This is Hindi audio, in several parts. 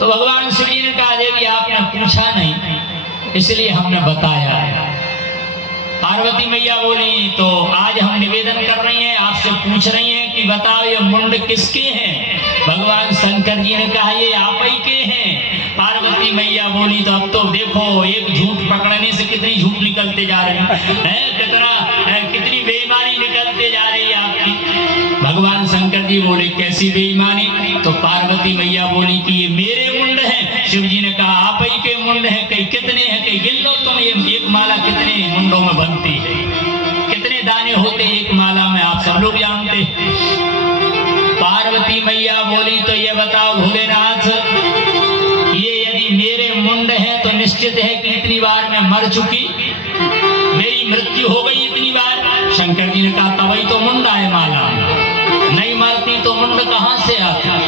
तो भगवान शिव जी ने कहा देवी आपने पूछा नहीं इसलिए हमने बताया। पार्वती मैया बोली तो आज हम निवेदन कर रही हैं, आपसे पूछ रही हैं कि बताओ ये मुंड किसके हैं? भगवान शंकर जी ने कहा ये आप ही के हैं। पार्वती मैया बोली तो अब तो देखो एक झूठ पकड़ने से कितनी झूठ निकलते जा रहे हैं, कितनी बेईमानी निकलते जा रही है आपकी। भगवान शंकर जी बोले कैसी बेईमानी? तो पार्वती मैया बोली कि ये मेरे मुंड हैं। शिव जी ने कहा आप ही के मुंड हैं। कई कितने हैं? कई गिन लो तुम, ये एक माला कितने मुंडों में बनती है, कितने दाने होते एक माला में, आप सब लोग जानते। पार्वती मैया बोली तो ये बताओ भोलेनाथ ये यदि मेरे मुंड है तो निश्चित है कि इतनी बार मैं मर चुकी, मेरी मृत्यु हो गई इतनी बार। शंकर जी ने कहा तभी तो मुंड आए माला, नहीं मरती तो मुंड कहां से आता?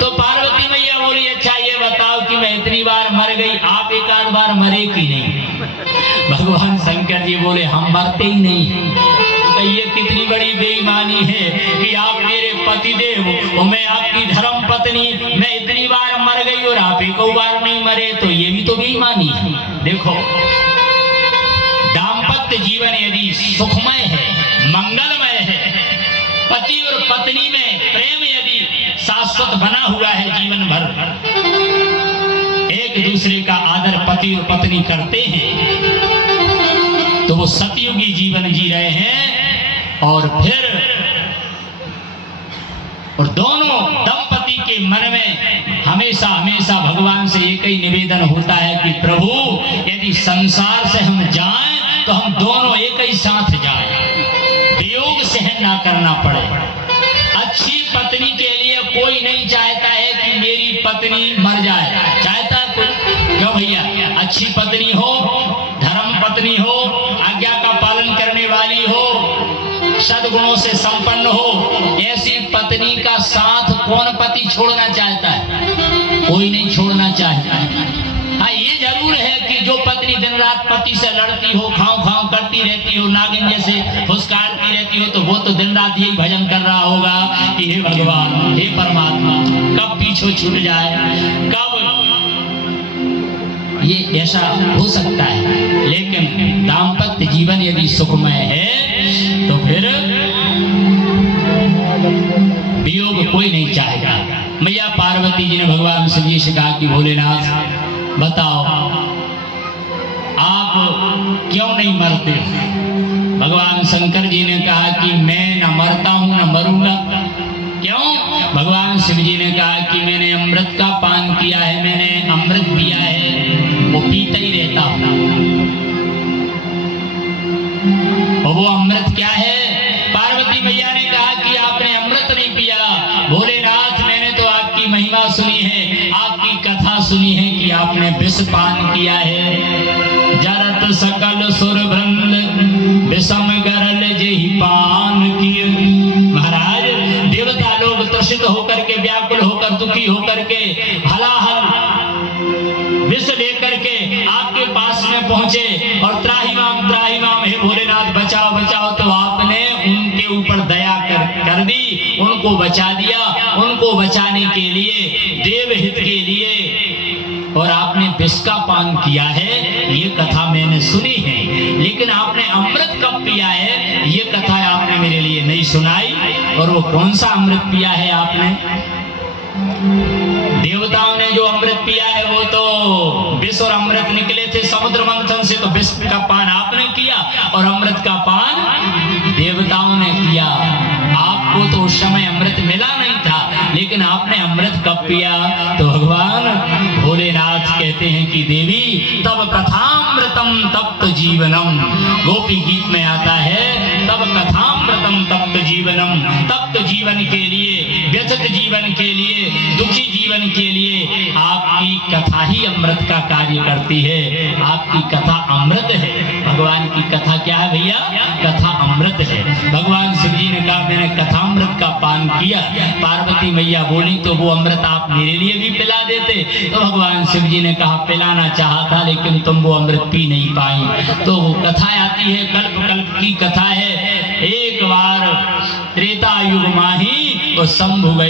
तो पार्वती मैया बोली अच्छा ये बताओ कि मैं इतनी बार मर गई, आप एक आध बार मरे कि नहीं? भगवान शंकर जी बोले हम मरते ही नहीं। तो ये कितनी बड़ी बेईमानी है कि आप मेरे पतिदेव और मैं आपकी धर्म पत्नी, मैं इतनी बार मर गई और आप एक बार नहीं मरे, तो ये भी तो बेईमानी है। देखो दाम्पत्य जीवन यदि सुखमय है, मंगलमय है, पति और पत्नी में प्रेम यदि शाश्वत बना हुआ है जीवन भर, एक दूसरे का आदर पति और पत्नी करते हैं, तो वो सतयुगी जीवन जी रहे हैं। और फिर और दोनों दंपति के मन में हमेशा हमेशा भगवान से एक ही निवेदन होता है कि प्रभु यदि संसार से हम जाएं तो हम दोनों एक ही साथ जाएं, वियोग सहन ना करना पड़े। अच्छी पत्नी के लिए कोई नहीं चाहता है कि मेरी पत्नी मर जाए, चाहता है कोई? क्यों भैया? अच्छी पत्नी हो, धर्म पत्नी हो, आज्ञा का पालन करने वाली हो, सद्गुणों से संपन्न हो, ऐसी पत्नी का साथ कौन पति छोड़ना चाहता है? कोई नहीं छोड़ना चाहता है। हाँ ये जरूर है कि जो पत्नी दिन रात पति से लड़ती हो, खाओ खाओ करती रहती हो, नागिन जैसे फुसकारती रहती हो, तो वो तो दिन रात यही भजन कर रहा होगा कि हे भगवान हे परमात्मा कब पीछे छूट जाए, कब ये ऐसा हो सकता है। लेकिन दाम्पत्य जीवन यदि सुखमय है तो फिर वियोग कोई नहीं चाहेगा। मैया पार्वती जी ने भगवान शिव जी से कहा कि भोलेनाथ बताओ आप क्यों नहीं मरते? भगवान शंकर जी ने कहा कि मैं न मरता हूं न मरूंगा। क्यों? भगवान शिव जी ने कहा कि मैंने अमृत का पान किया है, मैंने अमृत पिया है, वो पीता ही रहता हूं। और वो अमृत क्या है? पार्वती मैया ने कहा कि आपने अमृत नहीं पिया। भोलेनाथ मैंने तो आपकी महिमा सुनी है, आपकी कथा सुनी है कि आपने विष पान किया है। जरत सकल सुर भ्रंग विषम गरल जेहि पान किए। महाराज देवता लोग त्रसित होकर के, व्याकुल होकर, दुखी होकर के, हलाहल विष लेकर के आपके पास में पहुंचे और त्राहिमाम त्राहिमाम हे भोलेनाथ बचाओ बचाओ, तो आपने उनके ऊपर दया कर दी, उनको बचा दिया। उनको बचाने के लिए, देवहित के लिए, और आपने विष का पान किया है, ये कथा मैंने सुनी है। लेकिन आपने अमृत कब पिया है, ये कथा आपने मेरे लिए नहीं सुनाई। और वो कौन सा अमृत पिया है आपने? देवताओं ने जो अमृत पिया है वो तो विष और अमृत निकले थे समुद्र मंथन से, तो विष का पान आपने किया और अमृत का पान देवताओं ने किया। आपको तो उस समय अमृत मिला नहीं था, लेकिन आपने अमृत कब पिया? तो भगवान भोलेनाथ कहते हैं कि देवी तब कथामृतम तप्त जीवनम। गोपी गीत में आता है तब कथामृतम तप्त जीवनम। तप्त जीवन के लिए, व्यथित जीवन के लिए, दुखी जीवन के लिए आपकी कथा ही अमृत का कार्य करती है। आपकी कथा अमृत है। भगवान की कथा क्या है भैया? कथा अमृत है। भगवान शिव जी ने कहा मैंने कथामृत का पान किया। पार्वती मैया बोली तो वो अमृत आप मेरे लिए भी पिला देते। तो भगवान शिव जी ने कहा पिलाना चाहा था, लेकिन तुम वो अमृत पी नहीं पाई। तो वो कथा आती है, कल्प कल्प की कथा है। एक बार त्रेता युग माही वो शंभु गए।